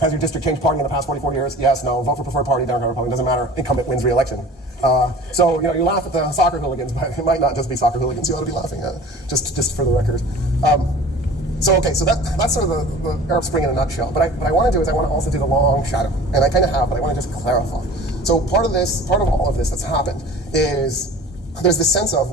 Has your district changed party in the past 44 years? Yes, no. Vote for preferred party, Democrat, Republican, doesn't matter. Incumbent wins re-election. So, you laugh at the soccer hooligans, but it might not just be soccer hooligans you ought to be laughing at, just for the record. So that's sort of the Arab Spring in a nutshell. But what I want to do is I want to also do the long shadow, and I kind of have, but I want to just clarify. So part of all of this that's happened is there's this sense of,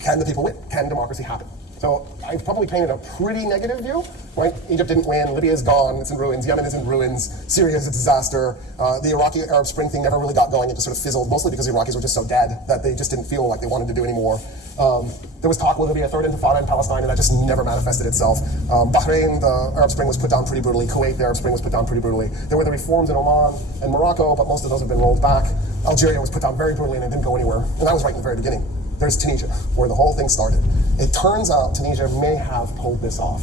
can the people win? Can democracy happen? So I've probably painted a pretty negative view, right? Egypt didn't win, Libya is gone, it's in ruins, Yemen is in ruins, Syria is a disaster. The Iraqi Arab Spring thing never really got going, it just sort of fizzled, mostly because the Iraqis were just so dead that they just didn't feel like they wanted to do any more. There was talk, will there be a third intifada in Palestine, and that just never manifested itself. Bahrain, the Arab Spring was put down pretty brutally. Kuwait, the Arab Spring was put down pretty brutally. There were the reforms in Oman and Morocco, but most of those have been rolled back. Algeria was put down very brutally and it didn't go anywhere. And that was right in the very beginning. There's Tunisia, where the whole thing started. It turns out Tunisia may have pulled this off.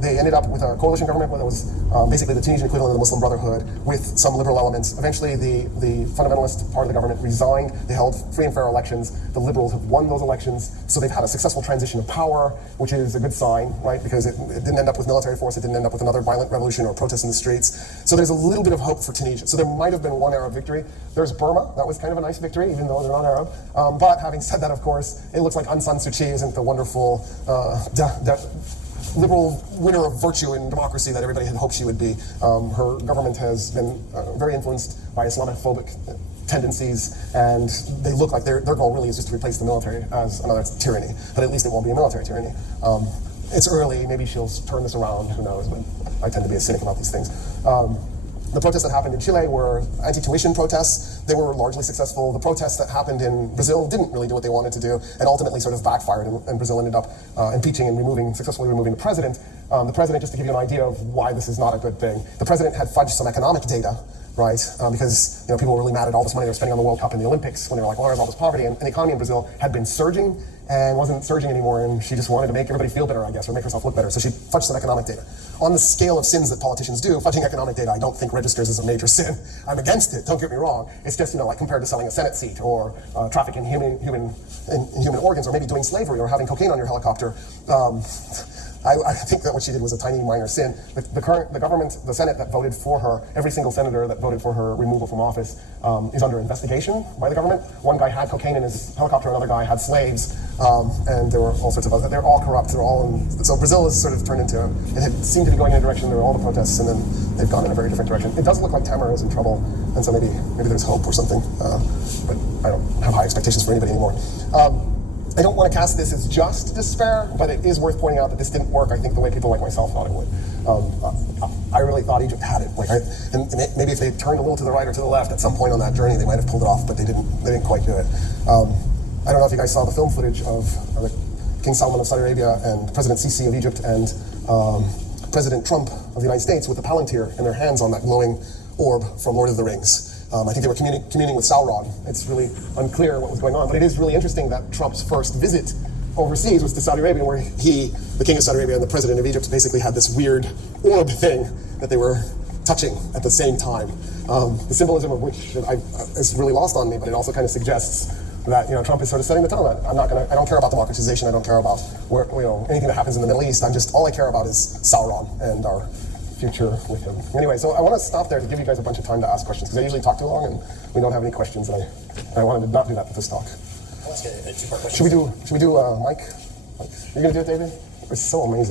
They ended up with a coalition government that was basically the Tunisian equivalent of the Muslim Brotherhood with some liberal elements. Eventually, the fundamentalist part of the government resigned. They held free and fair elections. The liberals have won those elections, so they've had a successful transition of power, which is a good sign, right? Because it didn't end up with military force. It didn't end up with another violent revolution or protests in the streets. So there's a little bit of hope for Tunisia. So there might have been one Arab victory. There's Burma. That was kind of a nice victory, even though they're not Arab. But having said that, of course, it looks like Aung San Suu Kyi isn't the wonderful liberal winner of virtue and democracy that everybody had hoped she would be. Her government has been very influenced by Islamophobic tendencies, and they look like their goal really is just to replace the military as another tyranny, but at least it won't be a military tyranny. It's early, maybe she'll turn this around, who knows, but I tend to be a cynic about these things. The protests that happened in Chile were anti-tuition protests. They were largely successful. The protests that happened in Brazil didn't really do what they wanted to do, and ultimately sort of backfired, and Brazil ended up impeaching and successfully removing the president. The president, just to give you an idea of why this is not a good thing, the president had fudged some economic data, right? Because people were really mad at all this money they were spending on the World Cup and the Olympics when they were like, well, there's all this poverty, and the economy in Brazil had been surging and wasn't surging anymore, and she just wanted to make everybody feel better, I guess, or make herself look better. So she fudged some economic data. On the scale of sins that politicians do, fudging economic data I don't think registers as a major sin. I'm against it, don't get me wrong. It's just, like compared to selling a Senate seat or trafficking human organs, or maybe doing slavery or having cocaine on your helicopter. I think that what she did was a tiny minor sin. The government, the Senate that voted for her, every single senator that voted for her removal from office is under investigation by the government. One guy had cocaine in his helicopter, another guy had slaves, and there were all sorts of others. They're all corrupt. So Brazil has sort of turned into, it had seemed to be going in a direction, there were all the protests, and then they've gone in a very different direction. It does look like Tamar is in trouble, and so maybe there's hope or something, but I don't have high expectations for anybody anymore. I don't want to cast this as just despair, but it is worth pointing out that this didn't work, I think, the way people like myself thought it would. I really thought Egypt had it. And maybe if they turned a little to the right or to the left at some point on that journey, they might have pulled it off, but they didn't quite do it. I don't know if you guys saw the film footage of King Salman of Saudi Arabia and President Sisi of Egypt and President Trump of the United States with the Palantir in their hands on that glowing orb from Lord of the Rings. I think they were communing with Sauron. It's really unclear what was going on, but it is really interesting that Trump's first visit overseas was to Saudi Arabia, where the king of Saudi Arabia and the president of Egypt basically had this weird orb thing that they were touching at the same time. The symbolism of which is really lost on me, but it also kind of suggests that Trump is sort of setting the tone. I don't care about democratization. I don't care about anything that happens in the Middle East. all I care about is Sauron and our future with him. Anyway, so I want to stop there to give you guys a bunch of time to ask questions, because I usually talk too long and we don't have any questions, and I wanted to not do that with this talk. I'll ask a two-part question. Should we do Mike? Are you going to do it, David? It's so amazing.